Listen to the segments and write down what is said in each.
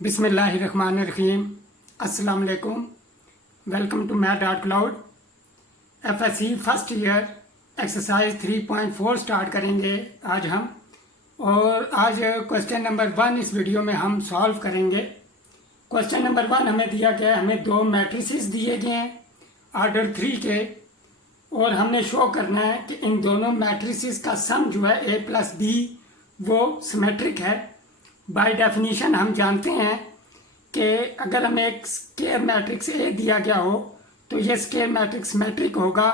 बिस्मिल्लाहिर्रहमानिर्रहीम। अस्सलाम वालेकुम। Welcome to math.cloud। FSC first year exercise 3.4 start करेंगे आज हम। और आज क्वेश्चन नंबर 1 इस वीडियो में हम सॉल्व करेंगे। क्वेश्चन नंबर 1 हमें दिया गया है, हमें दो मैट्रिसेस दिए गए हैं ऑर्डर 3 के, और हमने शो करना है कि इन दोनों मैट्रिसेस का सम जो है a प्लस बी वो सिमेट्रिक है। बाय डेफिनीशन हम जानते हैं कि अगर हमें एक स्केयर मैट्रिक्स ए दिया गया हो तो ये स्केयर मैट्रिक्स सिमेट्रिक होगा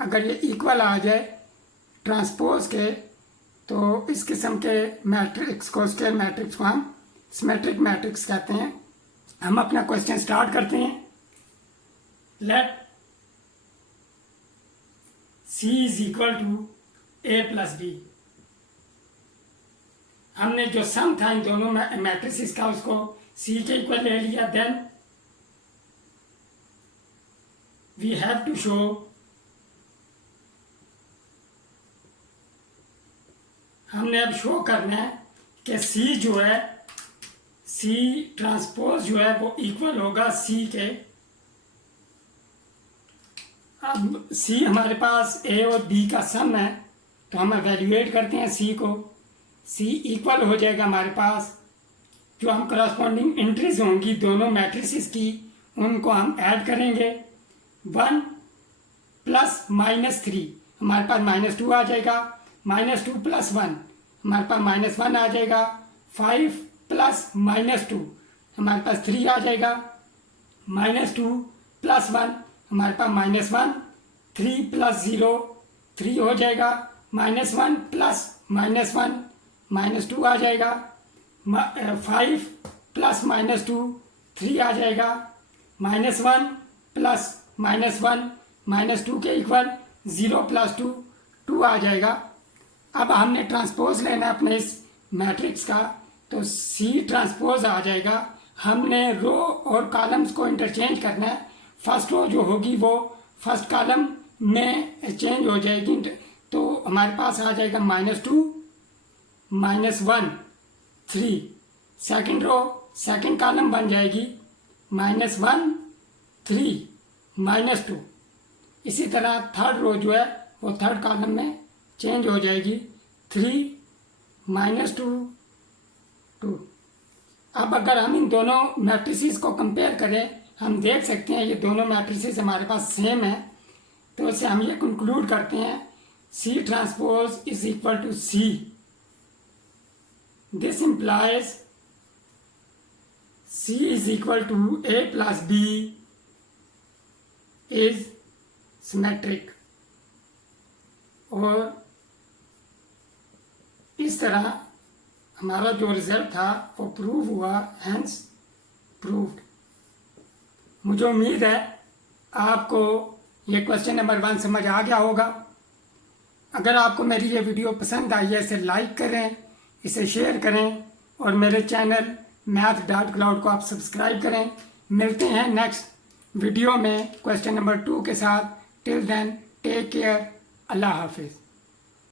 अगर ये इक्वल आ जाए ट्रांसपोज के, तो इस किस्म के मैट्रिक्स को, स्केयर मैट्रिक्स को हम सिमेट्रिक मैट्रिक्स कहते हैं। हम अपना क्वेश्चन स्टार्ट करते हैं। Let C is equal to A plus B. हमने जो सम था इन दोनों मैट्रिसेस का उसको C के इक्वल ले लिया। Then we have to show हमने अब शो करना है कि C जो है, C ट्रांसपोज जो है वो इक्वल होगा C के। अब C हमारे पास A और B का सम है, तो हम एवेल्युएट करते हैं C को। C इक्वल हो जाएगा हमारे पास, जो हम करस्पॉन्डिंग एंट्रीज होंगी दोनों मैट्रिसेस की उनको हम ऐड करेंगे। 1 प्लस -3 हमारे पास -2 आ जाएगा। -2 प्लस 1 हमारे पास -1 आ जाएगा। 5 प्लस -2 हमारे पास 3 आ जाएगा। -2 प्लस 1 हमारे पास -1। 3 प्लस 0 3 हो जाएगा। -1 प्लस -1 -2 आ जाएगा। 5 प्लस -2 3 आ जाएगा। -1 प्लस -1 -2 के इक्वल 0 प्लस 2 2 आ जाएगा। अब हमने ट्रांसपोज लेना है अपने इस मैट्रिक्स का, तो C ट्रांसपोज आ जाएगा। हमने रो और कॉलम्स को इंटरचेंज करना है। फर्स्ट रो जो होगी वो फर्स्ट कॉलम में चेंज हो जाएगी, तो हमारे पास आ जाएगा -2 -1 3। सेकंड रो सेकंड कॉलम बन जाएगी -1 3 -2। इसी तरह थर्ड रो जो है वो थर्ड कॉलम में चेंज हो जाएगी 3 -2 2। अब अगर हम इन दोनों मैट्रिसेस को कंपेयर करें, हम देख सकते हैं ये दोनों मैट्रिसेस हमारे पास सेम है, तो इससे हम ये कंक्लूड करते हैं C transpose is equal to C। This implies C is equal to A plus B is symmetric। और इस तरह हमारा जो रिजल्ट था वो प्रूव हुआ, हैंस प्रूव्ड। मुझे उम्मीद है आपको ये क्वेश्चन नंबर 1 समझ आ गया होगा। अगर आपको मेरी ये वीडियो पसंद आई है इसे लाइक करें, इसे शेयर करें, और मेरे चैनल math.cloud को आप सब्सक्राइब करें। मिलते हैं नेक्स्ट वीडियो में क्वेश्चन नंबर 2 के साथ। Till then take care. अल्लाह हाफिज़।